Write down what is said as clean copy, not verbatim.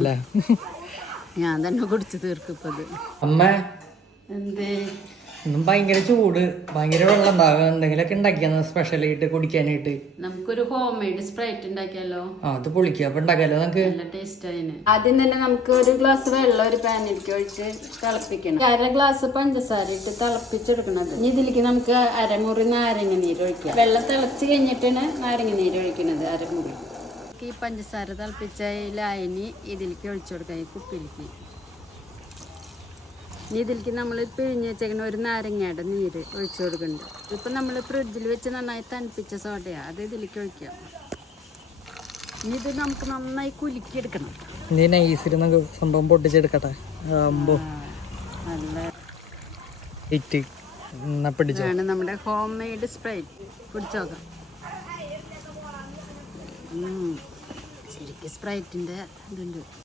കുടിക്കാല്ലേ? ഞാൻ തന്നെ കുടിച്ചു തീർക്കപ്പത്. അമ്മ എന്തേ ഇന്നും ഭയങ്കര ചൂട്, ഭയങ്കര വെള്ളം ഉണ്ടാകും. എന്തെങ്കിലുമൊക്കെ ഉണ്ടാക്കിയാ സ്പെഷ്യലായിട്ട് കുടിക്കാനായിട്ട്. നമുക്കൊരു ഹോം മെയ്ഡ് സ്പ്രൈറ്റ് ഉണ്ടാക്കിയാലോ? അത് പൊളിക്കുക. അപ്പൊ ഉണ്ടാക്കാലോ നമുക്ക്. നല്ല ടേസ്റ്റ് ആയിന്. ആദ്യം തന്നെ നമുക്ക് ഒരു ഗ്ലാസ് വെള്ളം ഒരു പാനിലേക്ക് ഒഴിച്ച് തിളപ്പിക്കണം. 1/2 ഗ്ലാസ് പഞ്ചസാര ഇട്ട് തിളപ്പിച്ചെടുക്കണത്. ഇനി ഇതിലേക്ക് നമുക്ക് അരമുറി നാരങ്ങ നീര് ഒഴിക്കാം. വെള്ളം തിളച്ച് കഴിഞ്ഞിട്ടാണ് നാരങ്ങ നീര് ഒഴിക്കുന്നത്. അരമുറി ഈ പഞ്ചസാര തിളപ്പിച്ച ലായനി ഇതിലേക്ക് ഒഴിച്ചു കൊടുക്കാം. ഈ കുപ്പിയിലേക്ക് ഇനി ഇതിലേക്ക് നമ്മൾ പിഴിഞ്ഞ് വെച്ചേക്കുന്ന ഒരു നാരങ്ങയുടെ നീര് ഒഴിച്ചു കൊടുക്കുന്നുണ്ട്. ഇപ്പം നമ്മൾ ഫ്രിഡ്ജിൽ വെച്ച് നന്നായി തണുപ്പിച്ച സോഡയാണ്, അത് ഇതിലേക്ക് ഒഴിക്കാം. ഇനി ഇത് നമുക്ക് നന്നായി കുലുക്കിയെടുക്കണം. സംഭവം പൊട്ടിച്ചെടുക്കട്ടെ. ഇതാണ് നമ്മുടെ ഹോം മെയ്ഡ് സ്പ്രൈറ്റ്. കുടിച്ചോക്കാം. ശരിക്കും സ്പ്രൈറ്റിൻ്റെ ഇതുണ്ട്.